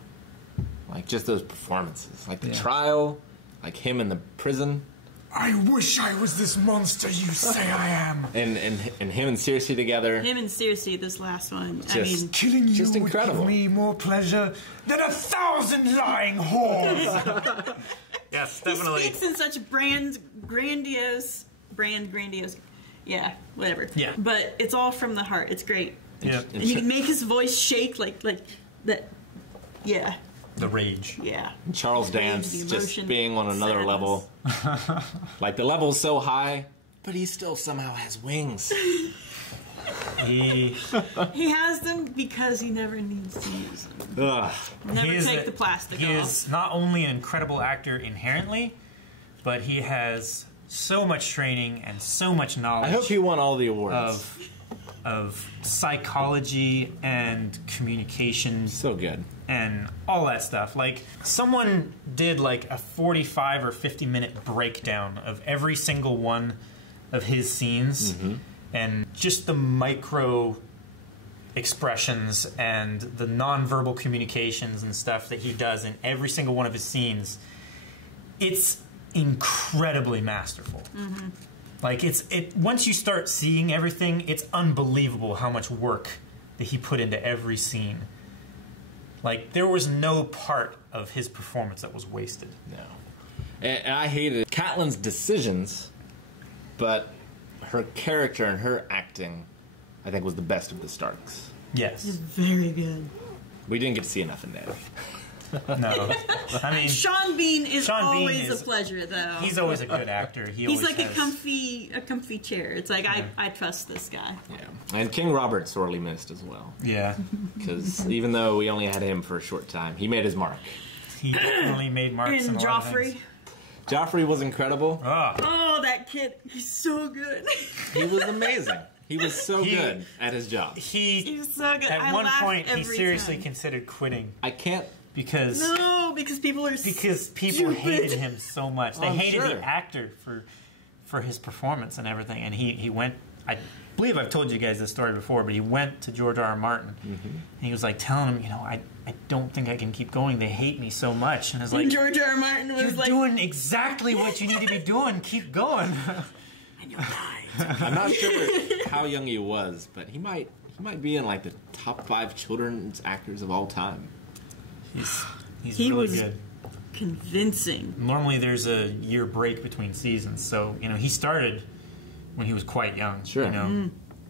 Like just those performances, like the trial, like him in the prison. I wish I was this monster you say I am. And him and Cersei together. Him and Cersei, this last one. Just, I mean, killing you just incredible. would give me more pleasure than 1,000 lying whores. Yes, definitely. He speaks in such grandiose. Yeah, whatever. Yeah. But it's all from the heart. It's great. Yeah. And you can make his voice shake like that. Yeah. The rage. Yeah. And Charles Dance just being on another level. Like the level's so high, but he still somehow has wings. He has them because he never needs to use them. Never take the plastic off. He is not only an incredible actor inherently, but he has so much training and so much knowledge. I hope he won all the awards. Of psychology and communication. So good. And all that stuff. Like, someone did like a 45 or 50-minute breakdown of every single one of his scenes. Mm-hmm. And just the micro expressions and the nonverbal communications and stuff that he does in every single one of his scenes. It's incredibly masterful. Mm-hmm. Like, once you start seeing everything, it's unbelievable how much work that he put into every scene. Like, there was no part of his performance that was wasted. No. And I hated Catelyn's decisions, but her character and her acting, I think, was the best of the Starks. Yes. It's very good. We didn't get to see enough in there. No. I mean, Sean Bean is always a pleasure, though. He's always a good actor. He's like a comfy chair. It's like, I trust this guy. Yeah. And King Robert sorely missed as well. Yeah. Because even though we only had him for a short time, he made his mark. He definitely made marks. And Joffrey. Joffrey was incredible. Oh, that kid. He's so good. He was amazing. He was so good at his job. He was so good. At one point, he seriously considered quitting. I can't. Because people hated him so much. They hated the actor for his performance and everything. And he went. believe I've told you guys this story before, but he went to George R.R. Martin, and he was like telling him, I don't think I can keep going. They hate me so much. And I was like, George R.R. Martin was you're doing exactly what you need to be doing. Keep going. And you'll die. I'm not sure how young he was, but he might be in like the top 5 children's actors of all time. He's He really was good. Convincing. Normally there's a year break between seasons, so he started when he was quite young. Sure.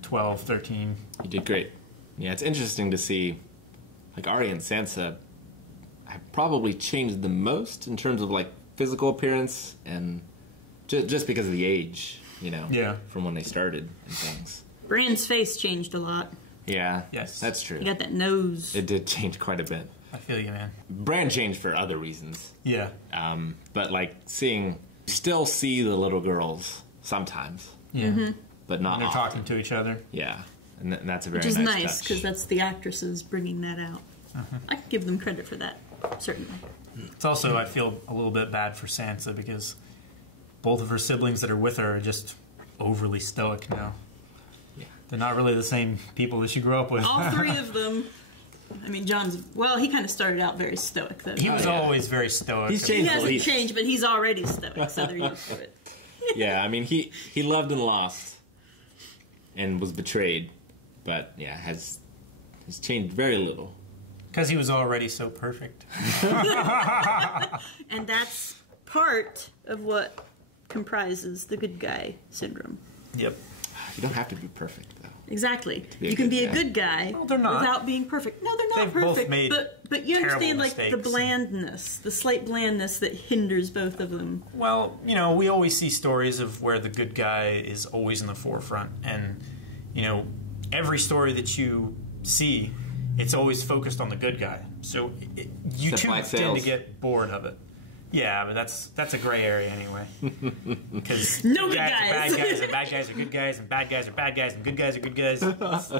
12, 13. He did great. Yeah, it's interesting to see, like, Arya and Sansa have probably changed the most in terms of, like, physical appearance and just because of the age, from when they started and things. Bran's face changed a lot. Yeah, yes, that's true. He got that nose. It did change quite a bit. I feel you, man. Bran changed for other reasons. Yeah. But, like, still see the little girls sometimes. Yeah. But not when they're often. talking to each other. Yeah. And that's a very Which is nice nice, because that's the actresses bringing that out. I can give them credit for that, certainly. It's also, I feel a little bit bad for Sansa, because both of her siblings that are with her are just overly stoic now. Yeah. They're not really the same people that she grew up with. All 3 of them. I mean, he kind of started out very stoic, though. He was always very stoic. He's changed. He hasn't changed, but he's already stoic, so they're used to it. Yeah, I mean, he loved and lost and was betrayed, but, yeah, has changed very little. Because he was already so perfect. And that's part of what comprises the good guy syndrome. Yep. You don't have to be perfect, though. Exactly. You can be a good guy no, they're not. without being perfect. No, they're not They've perfect. both made but you understand, like, mistakes. the blandness, the slight blandness that hinders both of them. Well, we always see stories of where the good guy is always in the forefront. And, every story that you see, it's always focused on the good guy. So you too tend to get bored of it. Yeah, but that's a gray area anyway. Because no good guys are bad guys, and bad guys are good guys, and bad guys are bad guys, and good guys are good guys.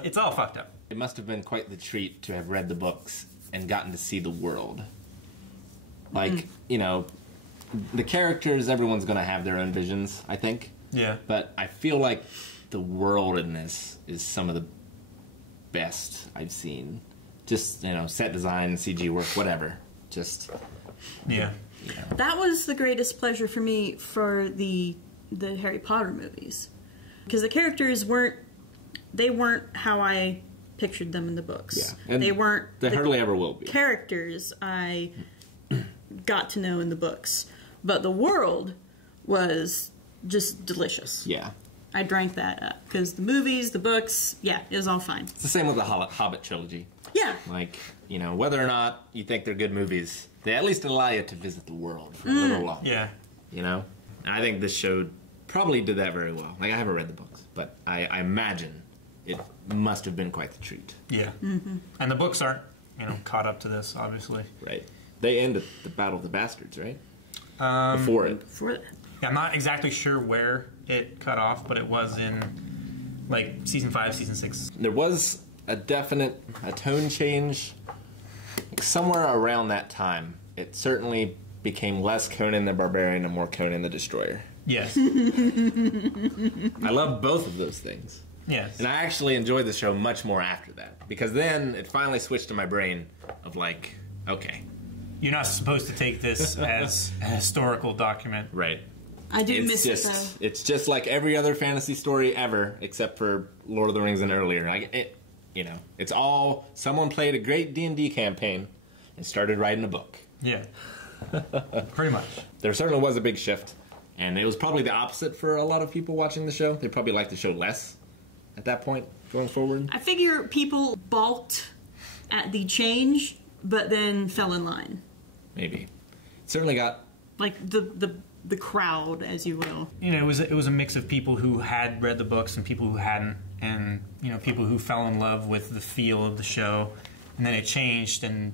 It's all fucked up. It must have been quite the treat to have read the books and gotten to see the world. Like, the characters, everyone's going to have their own visions, I think. Yeah. But I feel like the world in this is some of the best I've seen. Just, set design, CG work, whatever. Just... Yeah. That was the greatest pleasure for me for the Harry Potter movies, because the characters weren't how I pictured them in the books. Yeah. And they weren't. They hardly ever will be. Characters I got to know in the books, but the world was just delicious. Yeah. I drank that up because the movies, the books, it was all fine. It's the same with the Hobbit trilogy. Yeah. Like, whether or not you think they're good movies, they at least allow you to visit the world for a little while. Yeah. And I think this show probably did that very well. Like, I haven't read the books, but I imagine it must have been quite the treat. Yeah. Mm-hmm. And the books aren't, caught up to this, obviously. Right. They end at the Battle of the Bastards, right? Before it. Yeah, I'm not exactly sure where it cut off, but it was in, like, season 5, season 6. There was a definite tone change. Like, somewhere around that time, it certainly became less Conan the Barbarian and more Conan the Destroyer. Yes. I love both of those things. Yes. And I actually enjoyed the show much more after that. Because then it finally switched to my brain of like, okay. You're not supposed to take this as a historical document. Right. I do miss it, though. It's just like every other fantasy story ever, except for Lord of the Rings and earlier. Like it's all someone played a great D&D campaign and started writing a book. Yeah. Pretty much. There certainly was a big shift, and it was probably the opposite for a lot of people watching the show. They probably liked the show less at that point going forward. I figure people balked at the change, but then fell in line. Maybe. It certainly got like the crowd, as you will. It was a mix of people who had read the books and people who hadn't, and people who fell in love with the feel of the show, and then it changed, and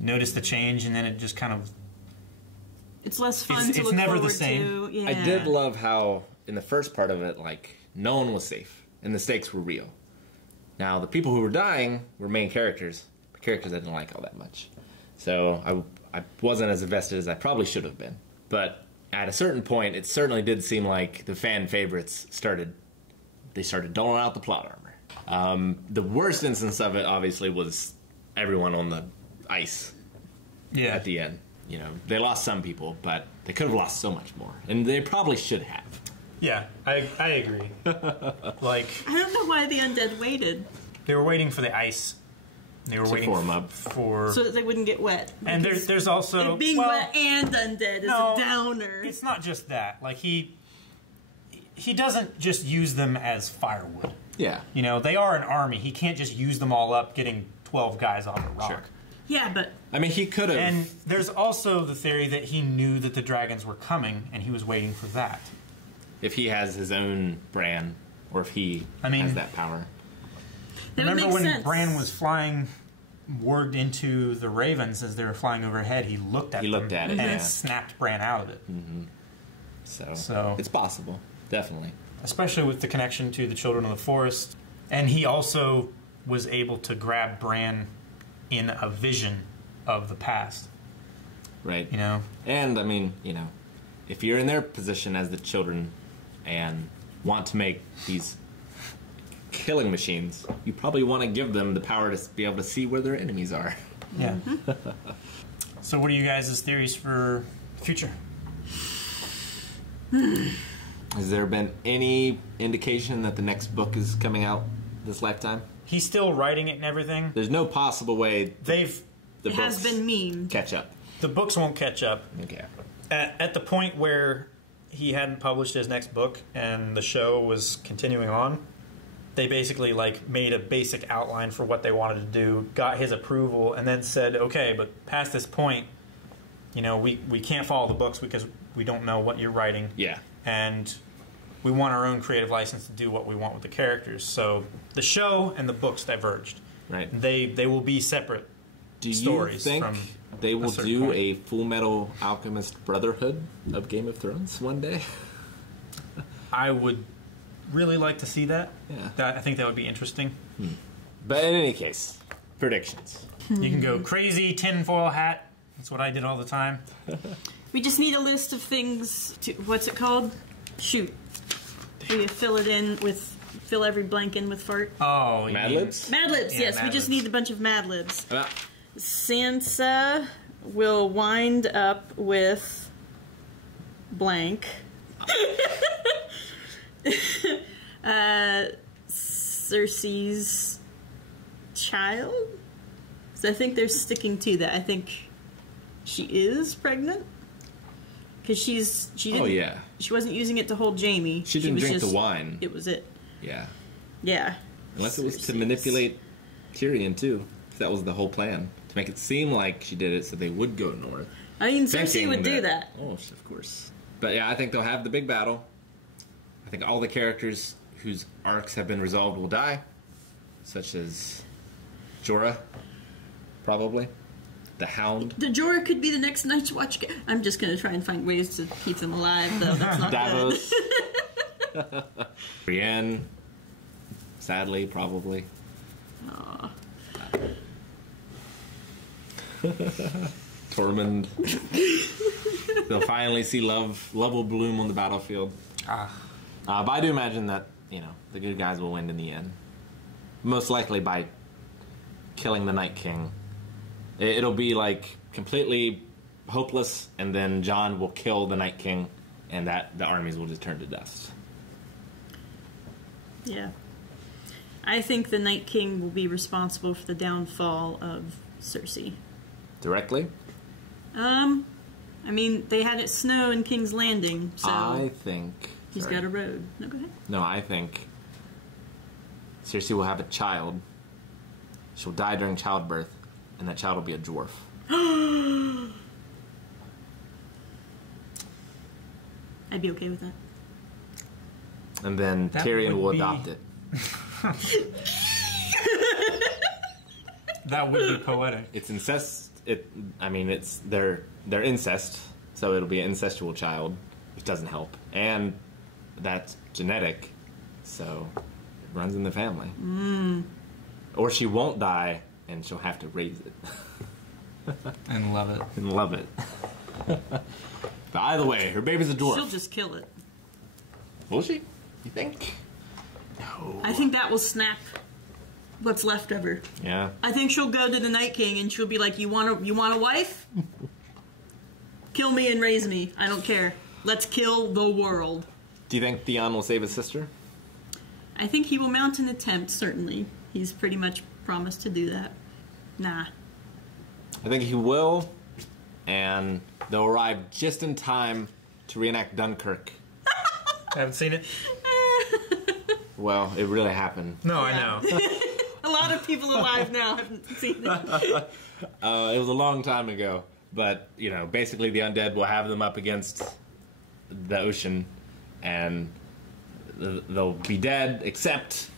noticed the change, and then it just kind of. It's less fun to look never forward the same. to. Yeah. I did love how in the first part of it, like, no one was safe and the stakes were real. Now the people who were dying were main characters, but characters I didn't like all that much. So I wasn't as invested as I probably should have been. But at a certain point, it certainly did seem like the fan favorites started they started doling out the plot armor. The worst instance of it, obviously, was everyone on the ice. Yeah. At the end, you know, they lost some people, but they could have lost so much more, and they probably should have. Yeah, I agree. Like, I don't know why the undead waited. They were waiting for the ice. They were waiting form up for so that they wouldn't get wet. And there's also being wet and undead is a downer. It's not just that. Like he doesn't just use them as firewood. Yeah. You know, they are an army. He can't just use them all up, getting 12 guys off a rock. Sure. Yeah, but I mean, he could have. And there's also the theory that he knew that the dragons were coming, and he was waiting for that. If he has his own Bran, or if he has that power. Remember when Bran was flying word into the ravens as they were flying overhead, he looked at them at it, and it snapped Bran out of it. Mm-hmm. So it's possible, definitely. Especially with the connection to the Children of the Forest. And he also was able to grab Bran in a vision of the past. Right. You know? And, I mean, you know, if you're in their position as the children and want to make these killing machines, you probably want to give them the power to be able to see where their enemies are. Yeah. So what are you guys' theories for the future? Has there been any indication that the next book is coming out this lifetime? He's still writing it and everything. There's no possible way it has been memed. Catch up. The books won't catch up. Okay. At the point where he hadn't published his next book and the show was continuing on, they basically like made a basic outline for what they wanted to do, got his approval, and then said, okay, but past this point, you know, we can't follow the books because we don't know what you're writing. Yeah. And we want our own creative license to do what we want with the characters. So the show and the books diverged. Right. They will be separate stories. Do you think from they will do point. a Full Metal Alchemist Brotherhood of Game of Thrones one day? I would really like to see that. Yeah. I think that would be interesting. But in any case, predictions. You can go crazy tinfoil hat. That's what I did all the time. We just need a list of things to, what's it called? Shoot. We fill every blank in with fart. Oh, Mad Libs? Mad Libs, Yeah, yes. Mad We just Libs. need a bunch of Mad Libs. Sansa will wind up with blank. Cersei's child? So I think they're sticking to that. I think she is pregnant. Because she didn't. She wasn't using it to hold Jaime. She didn't was drink just, the wine. It was it. Yeah. Yeah. Unless it was to manipulate Tyrion, too. If that was the whole plan. To make it seem like she did it so they would go north. I mean, Cersei would do that. Oh, of course. But yeah, I think they'll have the big battle. I think all the characters whose arcs have been resolved will die. Such as Jorah, probably. The Hound. The Jorah could be the next Night's Watch. I'm just going to try and find ways to keep them alive, though. That's not Davos. Brienne. Sadly, probably. Aww. Tormund. They'll finally see love will bloom on the battlefield. But I do imagine that, you know, the good guys will win in the end. Most likely by killing the Night King. It'll be like completely hopeless, and then Jon will kill the Night King, and that the armies will just turn to dust. Yeah. I think the Night King will be responsible for the downfall of Cersei. Directly? I mean, they had it snow in King's Landing, so I think... he's got a road. No, go ahead. No, I think Cersei will have a child. She'll die during childbirth, and that child will be a dwarf. I'd be okay with that. And then That Tyrion would will be- adopt it. That would be poetic. It's incest. It's they're incest, so it'll be an incestual child, which doesn't help, and that's genetic, so it runs in the family. Or she won't die, and she'll have to raise it And love it. and love it. But either way, her baby's a dwarf. She'll just kill it. Will she? You think? No. I think that will snap what's left of her. Yeah. I think she'll go to the Night King and she'll be like, you want a wife? Kill me and raise me. I don't care. Let's kill the world. Do you think Theon will save his sister? I think he will mount an attempt, certainly. He's pretty much promised to do that. Nah. I think he will, and they'll arrive just in time to reenact Dunkirk. I haven't seen it. Well, it really happened. No, I know. A lot of people alive now haven't seen it. It was a long time ago, but, you know, basically the undead will have them up against the ocean, and they'll be dead, except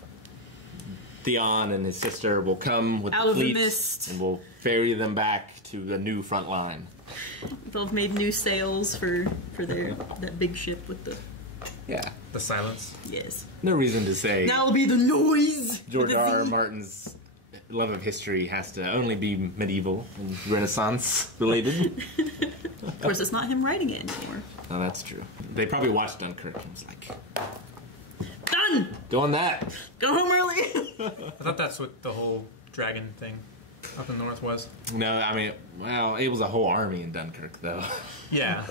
Theon and his sister will come with out the of fleet, the mist, and will ferry them back to a new front line. They'll have made new sails for that big ship with the the silence. Yes. No reason to say That'll be the noise. George R.R. Martin's love of history has to only be medieval and Renaissance related. Of course, it's not him writing it anymore. Oh, that's true. They probably watched Dunkirk and was like, done! Doing that. Go home early. I thought that's what the whole dragon thing up in the north was. No, I mean, well, it was a whole army in Dunkirk, though. Yeah.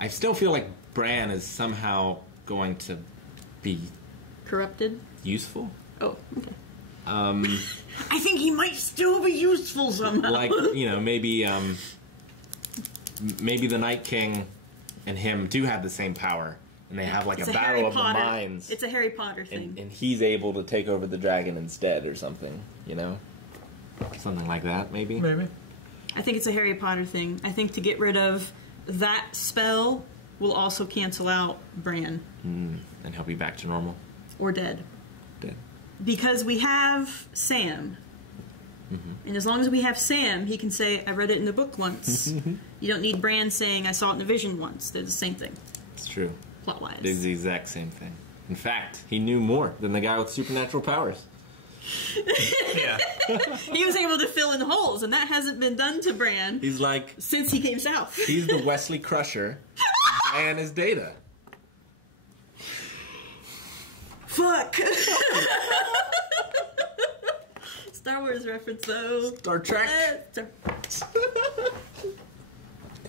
I still feel like Bran is somehow going to be corrupted, useful. Oh, okay. I think he might still be useful somehow. Like, you know, maybe the Night King and him do have the same power, and they have like It's a battle Harry of Potter. the minds. It's a Harry Potter thing. And he's able to take over the dragon instead, or something. You know, something like that, maybe. Maybe. I think it's a Harry Potter thing. I think to get rid of that spell will also cancel out Bran. And he'll be back to normal. Or dead. Dead. Because we have Sam. And as long as we have Sam, he can say, I read it in the book once. You don't need Bran saying, I saw it in a vision once. They're the same thing. It's true. Plot-wise. It's the exact same thing. In fact, he knew more than the guy with supernatural powers. Yeah. He was able to fill in holes, and that hasn't been done to Bran. He's like... since he came south. He's the Wesley Crusher. And his Data. Fuck! Star Wars reference, though. Star Trek.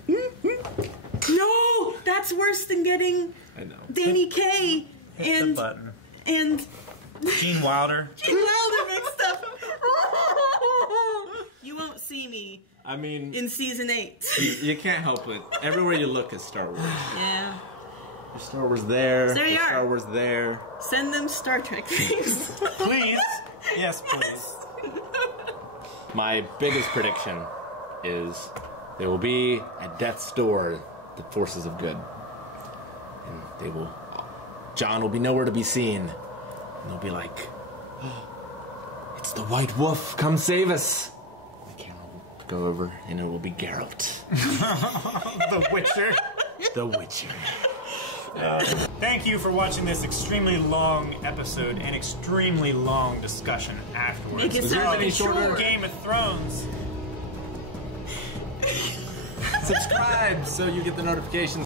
No! That's worse than getting Danny Kaye and Gene Wilder. Gene Wilder mixed up. You won't see me. I mean, in season 8. You can't help it. Everywhere you look is Star Wars. Yeah. There's Star Wars there. There you are. Star Wars there. Send them Star Trek things. Please. Yes, please. My biggest prediction is there will be at death's door the forces of good. And they will... Jon will be nowhere to be seen. And they'll be like, oh, it's the White Wolf. Come save us. The camera will go over and it will be Geralt. The Witcher. The Witcher. Thank you for watching this extremely long episode and extremely long discussion afterwards. Make it sound any shorter. Game of Thrones. Subscribe so you get the notifications.